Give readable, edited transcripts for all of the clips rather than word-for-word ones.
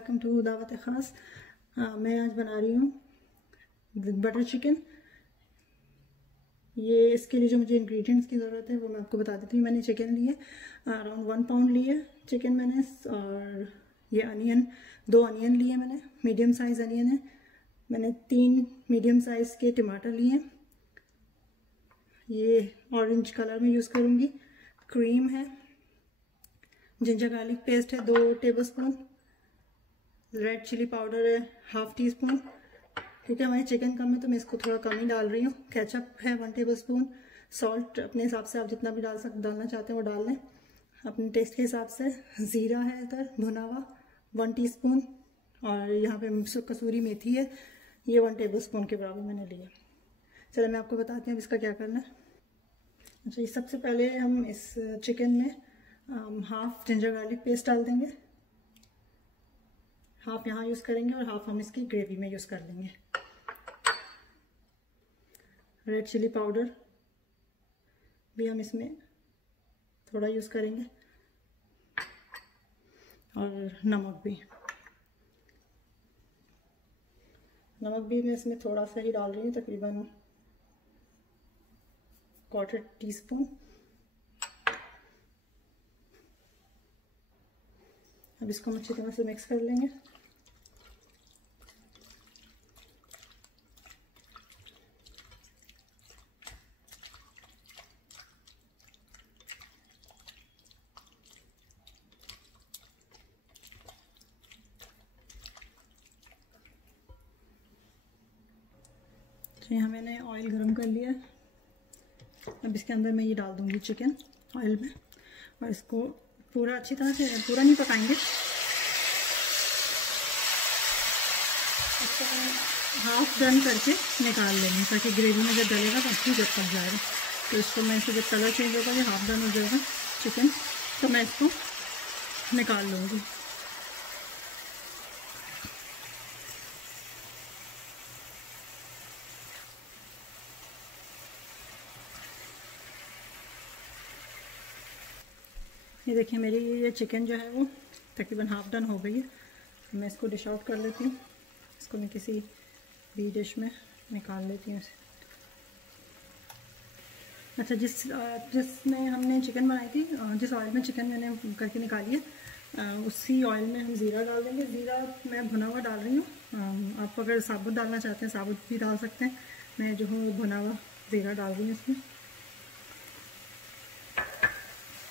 Welcome to दावत-ए खास। मैं आज बना रही हूँ बटर चिकन। ये इसके लिए जो मुझे इंग्रेडिएंट्स की ज़रूरत है वो मैं आपको बता देती हूँ। मैंने चिकन लिए अराउंड 1 पाउंड लिए चिकन मैंने, और ये अनियन 2 अनियन लिए मैंने, मीडियम साइज़ अनियन है। मैंने 3 मीडियम साइज़ के टमाटर लिए, ये ऑरेंज कलर में यूज़ करूँगी। क्रीम है, जिंजर गार्लिक पेस्ट है 2 टेबलस्पून, रेड चिली पाउडर है 1/2 टीस्पून। क्योंकि हमारे चिकन कम है तो मैं इसको थोड़ा कम ही डाल रही हूँ। केचप है 1 टेबलस्पून। सॉल्ट अपने हिसाब से आप जितना भी डालना चाहते हैं वो डाल लें अपने टेस्ट के हिसाब से। ज़ीरा है इधर भुना हुआ 1 टीस्पून, और यहाँ पे कसूरी मेथी है, ये 1 टेबलस्पून के बराबर मैंने लिया। चलो मैं आपको बताती हूँ इसका क्या करना है। अच्छा, सबसे पहले हम इस चिकन में 1/2 जिंजर गार्लिक पेस्ट डाल देंगे, 1/2 यहाँ यूज़ करेंगे और 1/2 हम इसकी ग्रेवी में यूज़ कर लेंगे। रेड चिली पाउडर भी हम इसमें थोड़ा यूज़ करेंगे, और नमक भी मैं इसमें थोड़ा सा ही डाल रही हूँ, तकरीबन 1/4 टीस्पून। अब इसको हम अच्छी तरह से मिक्स कर लेंगे। तो यहाँ मैंने ऑयल गरम कर लिया। अब इसके अंदर मैं ये डाल दूँगी चिकन ऑयल में, और इसको पूरा अच्छी तरह से पूरा नहीं पकाएंगे, इसको हाफ डन करके निकाल लेंगे ताकि ग्रेवी में जब डलेगा तो अच्छी जब पक जाएगा। तो इसको मैं जब कलर चेंज होगा, ये हाफ डन हो जाएगा चिकन, तो मैं इसको निकाल लूँगी। ये देखिए मेरी ये चिकन जो है वो तकरीबन हाफ डन हो गई है। मैं इसको डिश आउट कर लेती हूँ। इसको मैं किसी भी डिश में निकाल लेती हूँ। अच्छा, जिसमें हमने चिकन बनाई थी, जिस ऑयल में चिकन मैंने करके निकाली है, उसी ऑयल में हम ज़ीरा डाल देंगे। ज़ीरा मैं भुना हुआ डाल रही हूँ, आप अगर साबुत डालना चाहते हैं साबुत भी डाल सकते हैं। मैं जो हूँ भुना हुआ ज़ीरा डाल रही हूँ इसमें।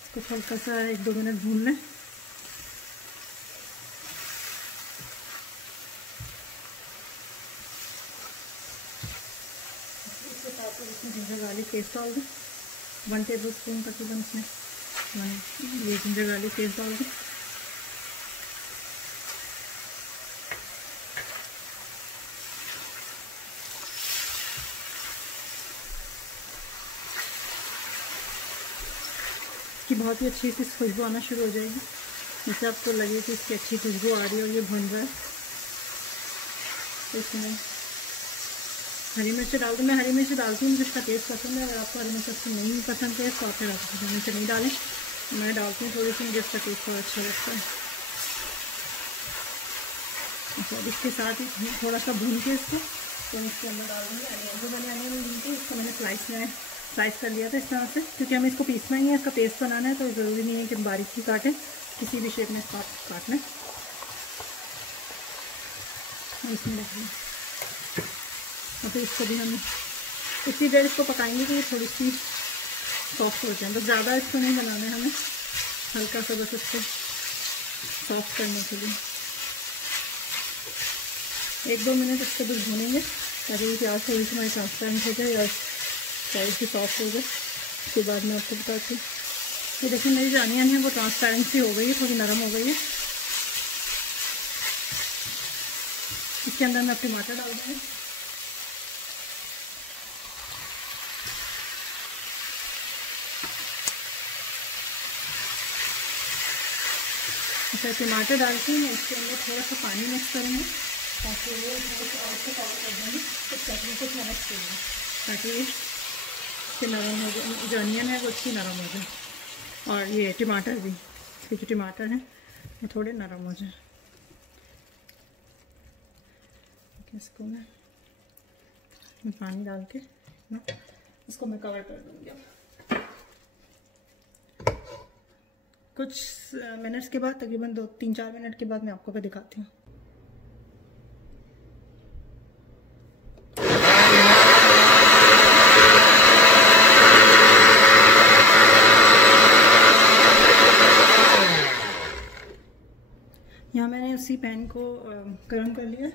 इसको हल्का सा 1-2 मिनट भून लें। इसके साथ इसमें जिंजर गार्लिक पेस्ट डाल दें 1 टेबलस्पून तकरीबन, इसमें ये जिंजर गार्लिक पेस्ट डाल दें। इसकी बहुत ही अच्छी सी खुशबू आना शुरू हो जाएगी, जैसे आपको लगे कि इसकी अच्छी खुशबू आ रही है और ये भुन रहा है। तो इसमें हरी मिर्च डाल दूँ। मैं हरी मिर्च डालती हूँ, मुझे इसका टेस्ट पसंद है। अगर आपको हरी मिर्च अच्छी नहीं पसंद है तो आप फिर हरी मिर्च नहीं डालें। मैं डालती हूँ थोड़ी सी, मुझे इसका टेस्ट बहुत अच्छा लगता है। अच्छा, इसके साथ ही थोड़ा सा भून के इसको तो इसके अंदर डाल दूँगी अनियन। जो मैंने अनियन ली थी इसको मैंने स्लाइस कर लिया था इस तरह से, क्योंकि हमें इसको पीसना ही है, इसका पेस्ट बनाना है। तो ज़रूरी नहीं है कि बारीक ही काटें, किसी भी शेप में इसको काटना है। इसमें रख लें और फिर इसको भी हम इतनी देर इसको पकाएंगे कि ये थोड़ी सी सॉफ्ट हो जाए। तो ज़्यादा इसको नहीं बनाना है हमें, हल्का सा बस इसको सॉफ्ट करने के लिए 1-2 मिनट इसको बस भूनेंगे ताकि प्याज थोड़ी सी हमारी ट्रांसपेरेंट हो जाए और थोड़ी सी सॉफ्ट हो जाए। उसके बाद मैं आपको बताती हूँ। ये देखिए मेरी जो अनियन है वो ट्रांसपेरेंसी हो गई है, थोड़ी नरम हो गई है। इसके अंदर मैं टमाटर डाल दूँगी। अच्छा, टमाटर डाल के मैं इसके अंदर थोड़ा सा पानी मिक्स करेंगे ताकि वो थोड़ा सा और से कवर कर देंगे इस चटनी को थोड़ा देंगे, ताकि इसके नरम हो जाए, जो अनियन है वो अच्छी नरम हो जाए, और ये टमाटर भी, इसके जो टमाटर हैं वो थोड़े नरम हो जाए। इसको मैं पानी डाल के ना इसको मैं कवर कर दूँगी। अब कुछ मिनट्स के बाद, तकरीबन 2-3-4 मिनट के बाद मैं आपको फिर दिखाती हूँ। यहाँ मैंने उसी पैन को गर्म कर लिया।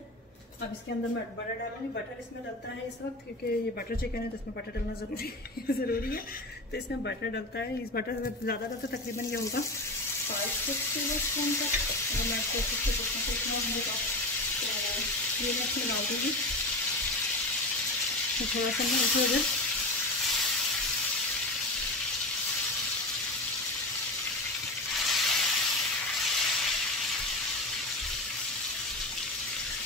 अब इसके अंदर मैं बटर डालूंगी। बटर इसमें डलता है इस वक्त क्योंकि ये बटर चिकन है तो इसमें बटर डालना ज़रूरी है। तो इसमें बटर डलता है। इस बटर ज़्यादा डलता तकरीबन ये होगा 5-6 टेबल स्पून का। अगर मैं कोशिश से इतना होगा तो ये मैं इसमें डाल दूँगी। थोड़ा सा मेल्ट हो जाए।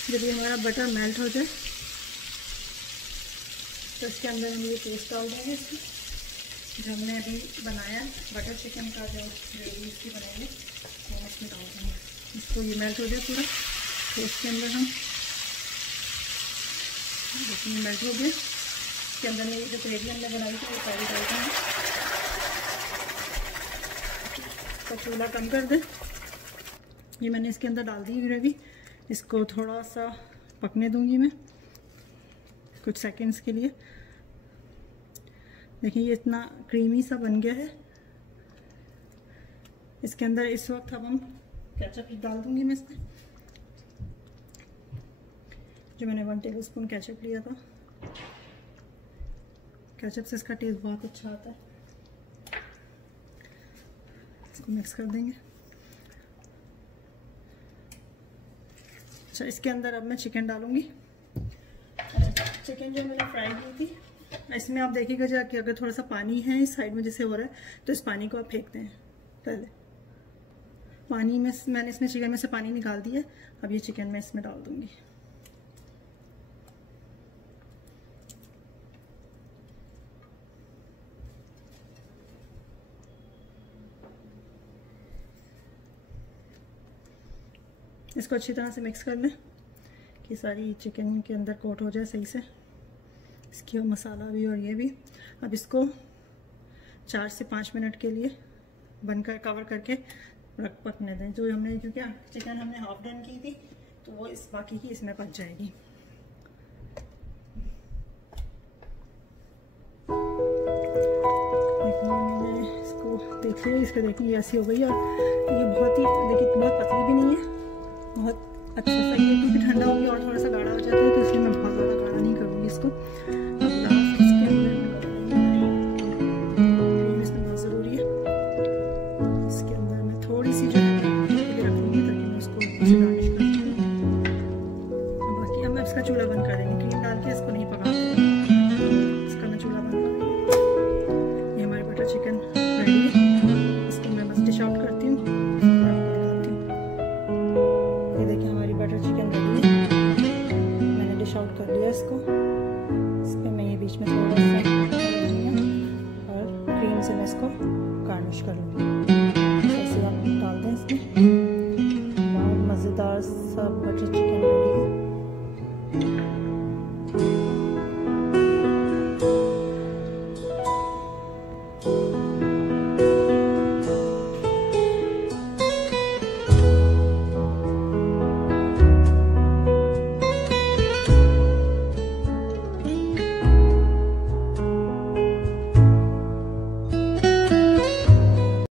जब ये हमारा बटर मेल्ट हो जाए तो इसके अंदर हम ये पेस्ट डाल देंगे इसमें, जो हमने अभी बनाया बटर चिकन का, जो ग्रेवी इसकी बनाएंगे वो इसमें डाल देंगे। इसको ये मेल्ट हो जाए पूरा, तो इसके अंदर हम देखिए मेल्ट हो गया। इसके अंदर ये जो ग्रेवी हमने बनाई थी वो सारी डाल देंगे। तो चूल्हा कम कर दें। ये मैंने इसके अंदर डाल दी ग्रेवी। इसको थोड़ा सा पकने दूंगी मैं कुछ सेकंड्स के लिए। देखिए ये इतना क्रीमी सा बन गया है। इसके अंदर इस वक्त अब हम केचप डाल दूंगी मैं इसमें, जो मैंने 1 टेबल स्पून केचप लिया था। केचप से इसका टेस्ट बहुत अच्छा आता है। इसको मिक्स कर देंगे। अच्छा, इसके अंदर अब मैं चिकन डालूंगी। चिकन जो मैंने फ्राई की थी, इसमें आप देखिएगा जाके अगर थोड़ा सा पानी है इस साइड में जैसे हो रहा है तो इस पानी को आप फेंक दें। पहले पानी में मैंने इसमें चिकन में से पानी निकाल दिया। अब ये चिकन मैं इसमें डाल दूंगी। इसको अच्छी तरह से मिक्स कर लें कि सारी चिकन के अंदर कोट हो जाए सही से, इसकी मसाला भी और ये भी। अब इसको 4 से 5 मिनट के लिए बनकर कवर करके पकने दें। जो हमने, क्योंकि चिकन हमने हाफ डन की थी तो वो इस बाकी की इसमें पक जाएगी। मैंने इसको देखिए, इसको देखिए ऐसी हो गई। और ये बहुत ही, देखिए बहुत पतली भी नहीं है, बहुत अच्छा सा ये, क्योंकि ठंडा हो गया और थोड़ा सा गाढ़ा हो जाता है तो इसलिए मैं बहुत ज़्यादा गाढ़ा नहीं करूँगी इसको। अब लास्ट इसके अंदर इसमें बहुत ज़रूरी है। इसके अंदर मैं थोड़ी सी जो है रखूँगी ताकि मैं उसको गार्निश कर दूँ। बाकी अब मैं इसका चूल्हा बंद कर देंगे। क्रीम डाल के इसको नहीं पकाते, इसका मैं चूल्हा बंद कर दूँगी। ये हमारी बटर चिकन रेडी है। इसको मैं बस डिश आउट करती हूँ। देखिए हमारी बटर चिकन रेडी है। मैंने डिश आउट कर लिया इसको। इस पर मैं ये बीच में थोड़ा सा और क्रीम से मैं इसको गार्निश कर लूँगी।